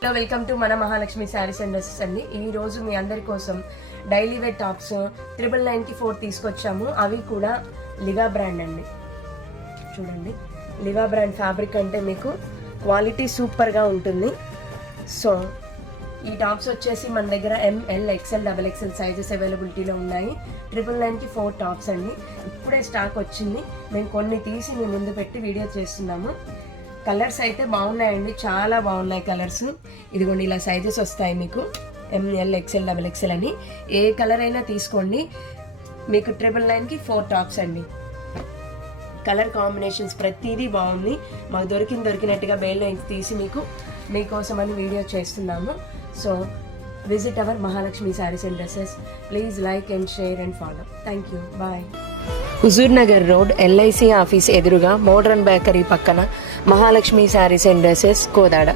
Hello, welcome to మన Mahalakshmi Sarees and dresses అండి. ఈ రోజు మీ అందరి కోసం డైలీ వేర్ టాప్స్ 999కి 4 తీసుకొచ్చాము. అవి కూడా లివా బ్రాండ్ అండి. చూడండి, లివా బ్రాండ్ ఫ్యాబ్రిక్ అంటే మీకు క్వాలిటీ సూపర్గా ఉంటుంది. సో ఈ టాప్స్ వచ్చేసి మన దగ్గర ML, XL, XXL సైజెస్ అవైలబిలిటీలో ఉన్నాయి. 999కి 4 టాప్స్ అండి. ఇప్పుడే స్టాక్ వచ్చింది. మేము కొన్ని తీసి మీ ముందు పెట్టి వీడియో చేస్తున్నాము. కలర్స్ అయితే బాగున్నాయండి, చాలా బాగున్నాయి కలర్స్. ఇదిగోండి, ఇలా సైజెస్ వస్తాయి మీకు ML, XL, XXL అని. ఏ కలర్ అయినా తీసుకోండి. మీకు 999కి 4 టాప్స్ అండి. కలర్ కాంబినేషన్స్ ప్రతిదీ బాగుంది. మాకు దొరికినట్టుగా బేల్లో తీసి మీకోసం అని వీడియో చేస్తున్నాము. So visit our Mahalakshmi Sarees and dresses. Please like and share and follow. Thank you, bye. Huzur Nagar road, LIC office ఎదురుగా, మోడ్రన్ బేకరీ పక్కన, మహాలక్ష్మి శారీస్ అండ్ డ్రెస్సెస్, కోదాడ.